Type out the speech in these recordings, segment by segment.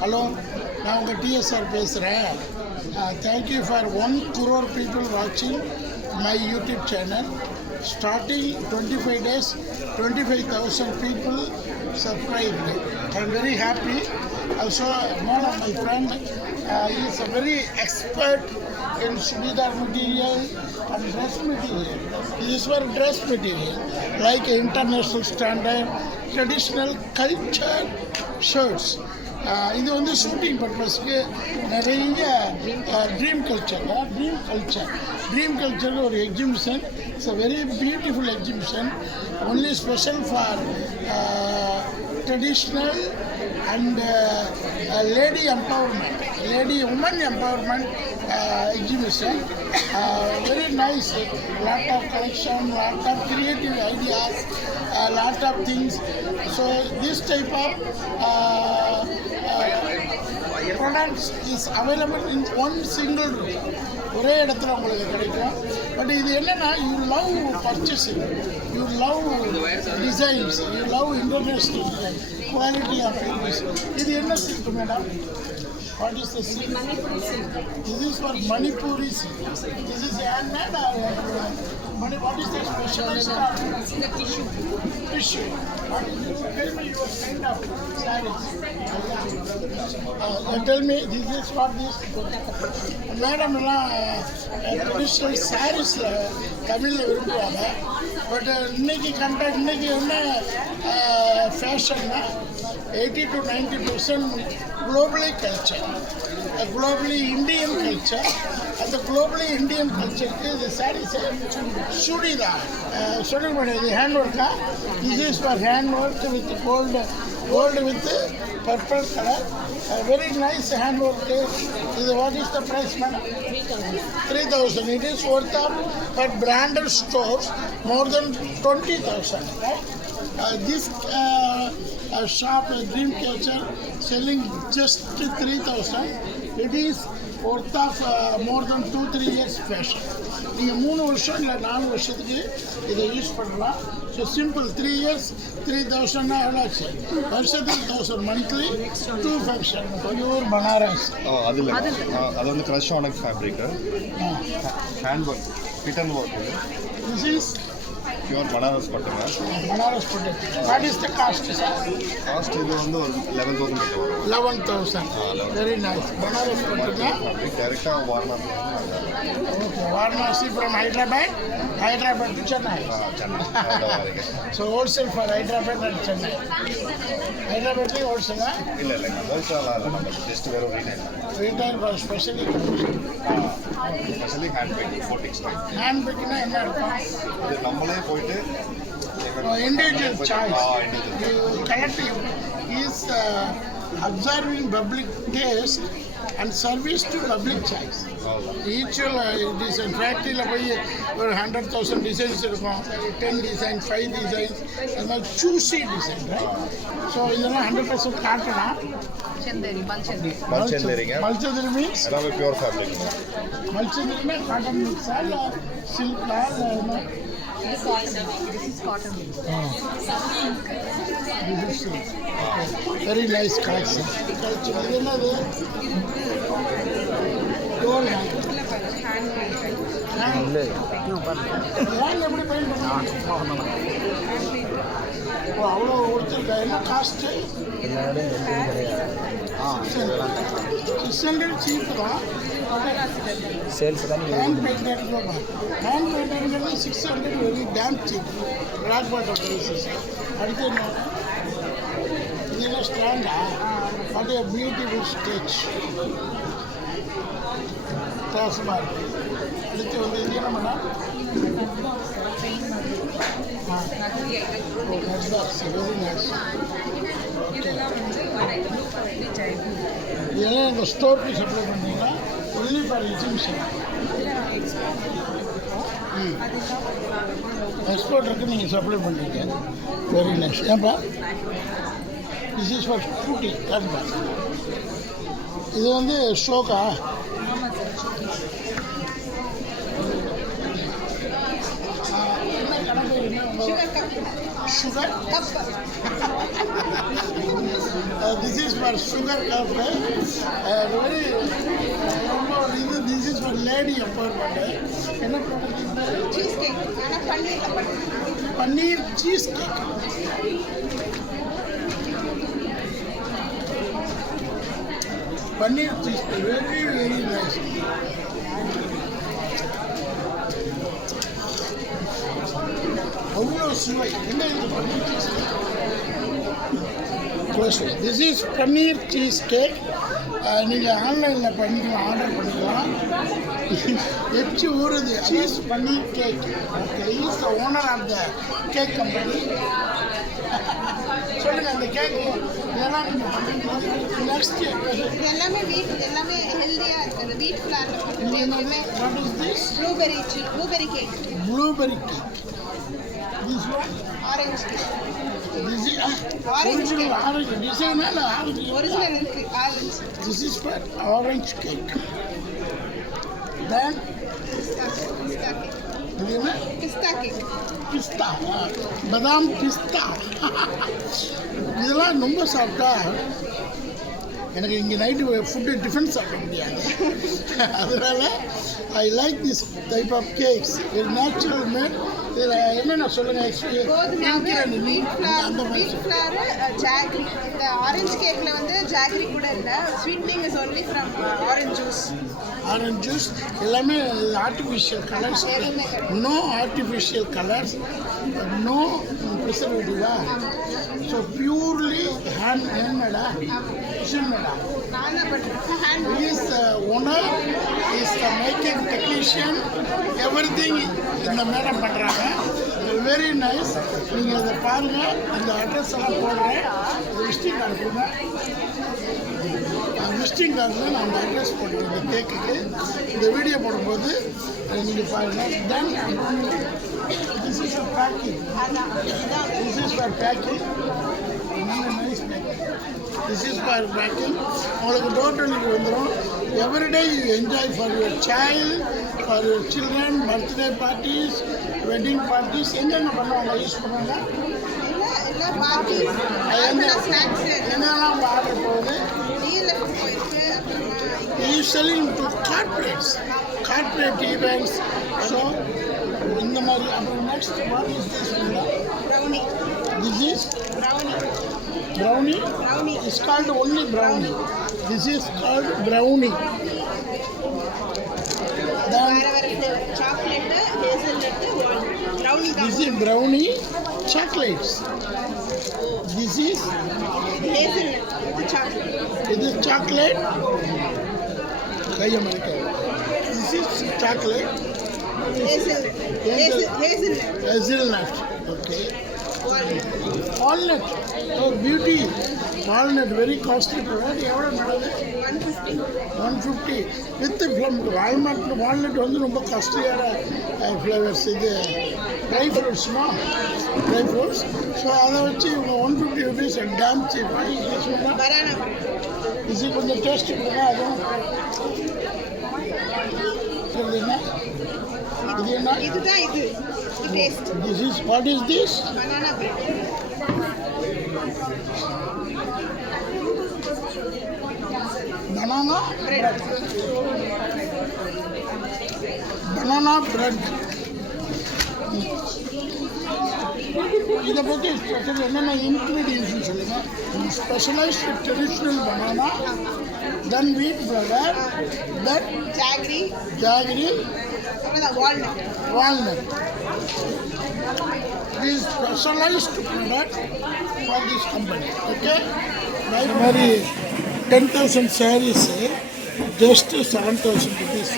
Hello நான் உங்கள் TSR பேசுகிறேன் thank you for one crore people வாட்சிங் my YouTube channel starting twenty five days twenty five thousand people subscribed I am very happy also one of my friend is a very expert in Sridhar material and dress material. This is for dress material, like international standard, traditional culture shirts. ஆஹ் இது வந்து shooting பர்பஸ்க்கு நிறைய dream culture dream culture dream culture ஒரு exhibition it's a very beautiful exhibition only special for traditional and lady empowerment lady woman empowerment exhibition. Uh, very nice. Lot of collection, lot of creative ideas, a lot of things. So this type of uh, uh, products is available in one single room. ஒரே இடத்துல உங்களுக்கு கிடைக்கும் but இது என்னன்னா you love purchasing you love designs you love international design quality of இது என்ன silk madam what is the silk This is for Manipuri silk. This is handmade or uh, Mani, what is the specialized of tissue? Tissue. What is it? Tell traditional சாரீஸில் தமிழில் விரும்புவாங்க but இன்னைக்கு கண்ட இன்னைக்கு என்ன ஃபேஷன்னா eighty to ninety percent globally culture globally Indian culture அந்த globally Indian கல்ச்சருக்கு இது சாரீஸ் சுடிதான் சொல்லுங்க மேடம் இது ஹேண்ட் ஒர்க்கா this is for hand work with gold gold with purple colour very nice hand work இது what is the price madam three thousand it is worth of but branded stores more then twenty thousand right Uh, this uh, uh, shop, uh, Dreamcatcher, selling just 3000 It is uh, more than two, three years fashion. நீங்கள் மூணு வருஷம் இல்லை நாலு வருஷத்துக்கு இதை use பண்ணலாம் so simple three years three தௌசண்ட்னா எவ்வளோ ஆச்சு வருஷத்துக்கு thousand monthly two function pure Banaras ஆ, அது வந்து க்ரஷ் ஆன fabric hand work fitting work this is pure Banaras பட்டுங்க Banaras பட்டு what is the cost sir cost இது வந்து ஒரு லெவன் தௌசண்ட் கிட்ட வரும். Eleven thousand very nice Banaras பட்டுங்க டேரெக்டாக Varanasi Okay, Varanasi from Hyderabad, Hyderabad to Chennai. Chennai அவ்வளோ வரைக்கும். So wholesale for Hyderabad and Chennai. Hyderabad is wholesale, huh? இல்லை இல்லை ஹோல்சேலாக இல்லை நம்ம ஜஸ்ட் வெறும் retail Retail for specially. Specially hand pack ஃபோர்டிங் style Hand picking என்ன இருக்கும்? இது நம்மளே போயிட்டு Oh, individual choice. Ah individual You collective is uh, observing public taste and service to public choice. ஈச்சுவல் டிசைன் ஃபேக்ட்ரியில் போய் ஒரு ஹண்ட்ரட் தௌசண்ட் டிசைன்ஸ் இருக்கும் டென் டிசைன் ஃபைவ் டிசைன்ஸ் அது மாதிரி சூஸி டிசைன் ஸோ இதெல்லாம் ஹண்ட்ரட் பர்சன்ட் காட்டணும் Malchenderi, Malchenderi. Malchenderi क्या? Malchenderi means? ना भी pure fabric में. Malchenderi में cotton mix है या silk है या ना? This is this is cotton mix. This is very nice collection. Malchenderi ना वे. Gold है. Handmade. Handmade. क्यों पर? Hand अपने पेंट बनाना. हाँ. वो अवलो उड़ते गए ना कास्ट है. சேல்ஸ் தான் hand painted hand பெயிண்டட்ங்கிறது six hundred very damn cheap black water prices அடுத்து என்ன? இது என்ன ஸ்டாண்டா அது பியூட்டிஃபுல் ஸ்டேஜ் டாஸ்மார்க் அடுத்து வந்து இது என்ன நைஸ் இதெல்லாம் எங்கள் ஸ்டோருக்கு சப்ளை பண்ணீங்கன்னா ஒன்லி ஃபார் எக்ஸிபிஷன் எக்ஸ்போர்ட்டருக்கு நீங்கள் சப்ளை பண்ணுறீங்க வெரி நைஸ் ஏன்பா? திஸ் இஸ் ஃபார் ஸ்கூட்டி கரெக்டா இது வந்து ஷோக்கா என்ன கணக்கு என்ன sugar sugar this is for sugar cup very ரொம்ப ஒரு இது this is for lady appointment என்ன ப்ராடக்ட் சீஸ் கேக் ஆனால் பன்னீரில் பண்ணி paneer cheesecake paneer cheese very very nice this is paneer cheese cake நீங்கள் ஆன்லைனில் பண்ணிக்கலாம் ஆர்டர் பண்ணிக்கலாம். எச்சி ஊறுது cheese paneer cake okay is the owner of the cake company சொல்லுங்கள் அந்த கேக் இதெல்லாம் நீங்கள் பண்ணுறீங்களா நெக்ஸ்ட் எல்லாமே வீட் எல்லாமே ஹெல்த்தியாக இருக்குது வீட் ஃப்ளாரில் போட்டு எல்லாமே blueberry blueberry cake blueberry cake this one orange orange orange original orange This is for orange cake. Then, இது என்ன பிஸ்தா கேக் பிஸ்தா பதாம் பிஸ்தா இதெல்லாம் ரொம்ப சாப்பிட்டா எனக்கு இங்கே நைட்டு ஃபுட்டு டிஃபன் சாப்பிட முடியாது அதனால I like this type of cakes it natural made இதில் என்னென்ன சொல்லுங்கள் ஃப்ளார் ஜாக்ரி இந்த ஆரஞ்சு கேக்கில் வந்து ஜாக்ரி கூட இல்லை. Sweetening is only from orange juice orange juice எல்லாமே artificial colours. No artificial colours no ப்ரிசர்வேட்டிவா so purely hand ஹேண்ட்மேடா மிஷின்மேடா நான் தான் is the owner is the making technician everything இந்த மேடம் பண்ணுறாங்க வெரி நைஸ் நீங்கள் இதை பாருங்கள் இந்த அட்ரஸ் எல்லாம் போடுறேன். விசிட்டிங் கார்டு கொடுங்க. விசிட்டிங் கார்டில் நான் அந்த அட்ரஸ் போட்டுருக்கேன் இந்த கேக்குக்கு இந்த வீடியோ போடும்போது நீங்கள் பாருங்கள் then this is packing this is for packing nice packing this is for packing உங்களுக்கு டோர் டெலிவரி வந்துடும் everyday you enjoy for your child for your children birthday parties wedding parties என்னென்ன பண்ணுவாங்க யூஸ் பண்ணுவாங்க என்னெல்லாம் order போகுது? You selling to corporates corporate events so இந்த மாதிரி அப்புறம் next what is this brownie this is brownie brownie brownie It's called only brownie. This is called brownie. Then வேறு வேறு ஃப்ளேவர் சாக்லேட்டு ஹேசல்நட்டு ப்ரௌனி தான் this is brownie chocolates. This is hazelnut இது chocolate it is chocolate. கையமரிக்க. This is chocolate hazelnut hazel hazelnut hazelnut. Okay. Walnut. Oh, beauty. Walnut எவ்வளோ madam one fifty one fifty with plum walnut walnut வந்து ரொம்ப காஸ்ட்லியான flavours இது dry ஃப்ரூட்ஸ்மா dry fruits so அதை வச்சு இவங்க ஒன் ஃபிஃப்டி ருபீஸ் டேம் சீப்பாக பனானா இது கொஞ்சம் டேஸ்ட் கொடுங்க அதுவும் இது என்ன இது என்ன இதுதான் இது இது taste this is what is this banana bread banana bread banana bread இதை பற்றி ஸ்பெஷல் என்னென்ன இன்க்ரீடியன்ஸ்னு சொல்லுங்கள் specialised traditional banana then wheat flour then jaggery jaggery அப்புறம் walnut walnut. This specialized product for this company. Okay? இந்த மாதிரி ten thousand sarees just seven thousand rupees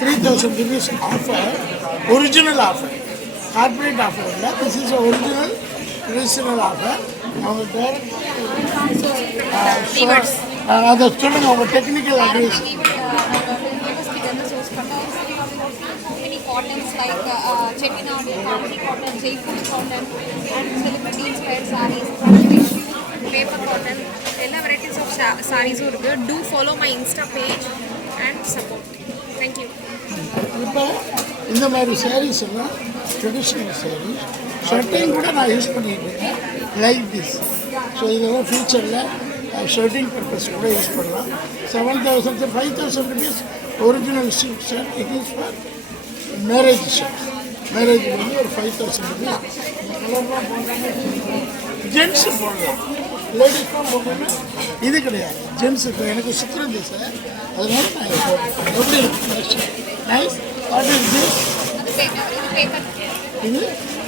three thousand rupees offer original offer corporate offer இல்லை this is original traditional offer அவங்க direct அதை சொல்லுங்கள் அவங்க technical advice uh, uh, Chettinad, Kamini cotton, Jaipuri cotton, and celebrity inspired sarees, paper cotton, எல்லா varieties of சாரீஸும் இருக்குது to follow my Insta page and support thank you இப்போ இந்த மாதிரி சாரீஸ் எல்லாம் ட்ரெடிஷ்னல் சாரீஸ் ஷர்ட்டையும் கூட நான் யூஸ் பண்ணிட்டு இருக்கேன். லைக் திஸ் ஸோ இதெல்லாம் ஃபியூச்சரில் ஷர்ட்டிங் பர்பஸ் கூட யூஸ் பண்ணலாம். Seven thousand five thousand rupees original shirt it is for marriage shirt marriage வந்து ஒரு ஃபைவ் தௌசண்ட் ருபீஸ் ஜென்ஸ் போடலாம் லேடிஸ்லாம் போடணும் இது கிடையாது. ஜென்ஸுக்கு எனக்கு சுற்றுறது சார் அதனால நான் போடுறேன். எப்படி இருக்கு? நைஸ் வாட் இஸ் திஸ் இது? பேப்பர் இது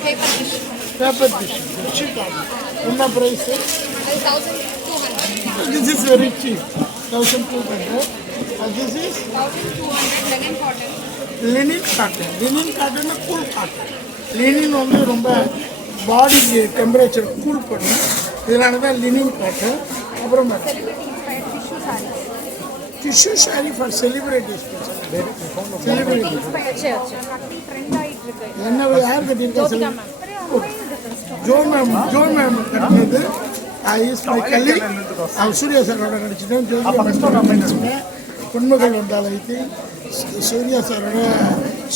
paper tissue paper tissue tissue என்ன ப்ரைஸு அது thousand two hundred this is thousand two hundred linen cotton linen காட்டன்னா cool cotton linen வந்து ரொம்ப பாடிக்கு டெம்பரேச்சர் கூல் பண்ணும் இதனால தான் லினின் காட்டன் அப்புறம் tissue saree for celebrities celebrity inspired கட்டி ட்ரெண்ட் ஆயிட்டு இருக்கு என்ன யார் கட்டியிருக்கா ஜோ மேம் ஜோ மேம் கட்டினது. இஸ் மை கல்லி அவர் சூர்யா சாரோட நடிச்சிட்டேன் பொன்மகள் வந்தால் வைத்து சூர்யா சாரோட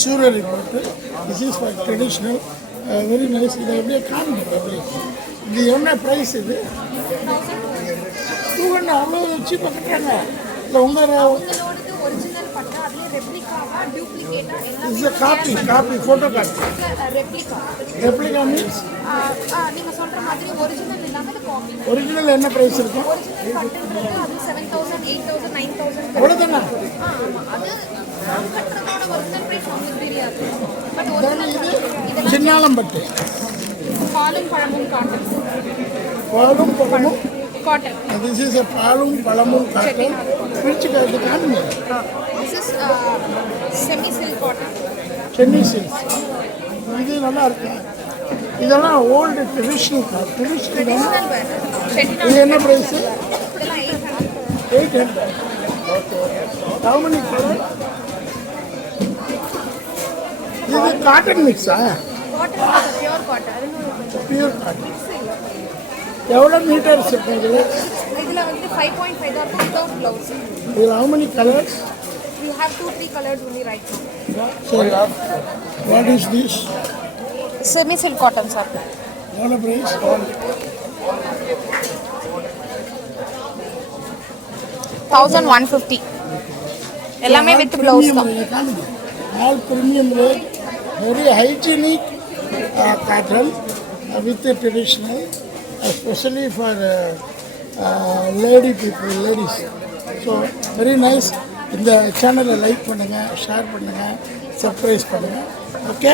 சூரியரை போட்டு this is for traditional very nice இதை அப்படியே காமிங்க அப்படியே. இது என்ன ப்ரைஸ் இது? டூ ஹண்ட்ரட் அவ்வளோ சீப்பாக கட்டுறாங்க இல்லை உங்கள் is copy copy photo copy replica means original என்ன ப்ரைஸ் இருக்கும் அவ்வளோதானா சின்னாலம்பட்டு. பாலும் பழமும் காட்டன். பாலும் பழமும் காட்டன். திஸ் இஸ் பாலும் பழமும் காட்டன். பிரிச்சு காட்டு காணுங்க. This is semi silk cotton இது நல்லா இருக்கு? இதெல்லாம் ஓல்டு ட்ரெடிஷ்னல் ட்ரெடிஷ்னல் இது என்ன price eight hundred okay how many colour இது cotton மிக்ஸா cotton pure cotton pure cotton எவ்வளோ மீட்டர்ஸ் இருக்கும் இதில் இதில் வந்து ஃபைவ் பாயிண்ட் ஃபைவ் தான் வித்தவுட் ப்ளவுஸ் இதில் how many colours you have two three colours only right சரி what is this semi silk cotton sir எவ்வளோ ப்ரைஸ் தௌசண்ட் ஒன் ஃபிஃப்டி எல்லாமே வித் ப்ளவுஸ் தான். All premium rate very hygienic uh, uh, traditional, with for uh, for lady people ladies so very nice இந்த சேனலை like பண்ணுங்கள் share பண்ணுங்கள் surprise பண்ணுங்கள் okay